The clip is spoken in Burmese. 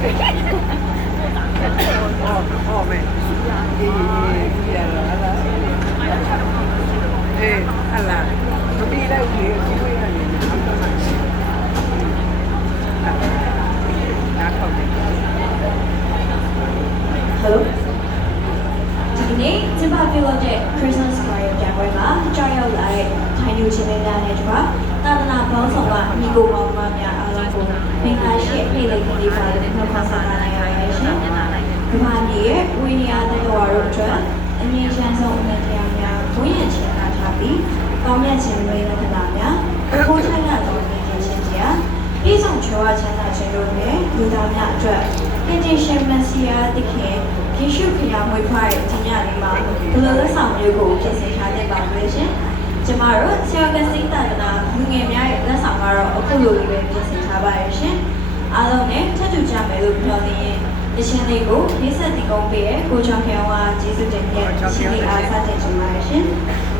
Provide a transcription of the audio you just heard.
ဟောမယ်အေးကြည့်ရတော့ဟလာအေးဟလာမပြီးတော့ဒီဒီဝေးနေတယ်အမှန်မှန်ရှိနားထောင်တယ် Hello ဒီနေ့ကျမပြုလုပ်တဲ့ Christmas Choir ပြပွဲမှာကြောက်ရောက်လာတဲ့ထိုင်လူချင်းလေးများနဲ့တပါ သာသနာပေါင်းဆောင်ကမိကိုပေါင်းမများအားလုံးကိုမင်္ဂလာရှိနေ့လေးကလေးပါတဲ့နှုတ်ခွန်းဆက်လာနိုင်ရရဲ့ရှင်။ကမ္ဘာကြီးရဲ့ဝိညာဉ်တတော်တို့အတွက်အမြင့်ရှမ်းဆုံးအမြတ်တရားများဘုန်းရင်ချင်တာထားပြီးကောင်းမြတ်ခြင်းတွေနဲ့တာများဘုန်းထိုင်ရတော်မြတ်ခြင်းတရားဤဆောင်ချောချမ်းသာခြင်းတို့နဲ့လူသားများအတွက်တင်တင်ရှင်မစီယာတခင်ယေရှုခရစ်မွေးဖွားတဲ့ဒီညလေးမှာဘယ်လိုလက်ဆောင်မျိုးကိုပြင်ဆင်ထားတဲ့ပါလဲရှင်။ ကျမတို့ဆရာကစိတ်တနာလူငယ်များရဲ့လက်ဆောင်ကတော့အခုလိုလေးပဲပြင်ဆင်ထားပါရဲ့ရှင်။အားလုံးနဲ့ထပ်တူကြမယ်လို့ပြောနေရင်တခြင်းလေးကိုနှိစက်တင်ကုန်ပေးတဲ့ကိုချောင်ခေဝါကျေးဇူးတင်ရဲ့ရှင်လေးအားစတင်ချင်ပါရဲ့ရှင်။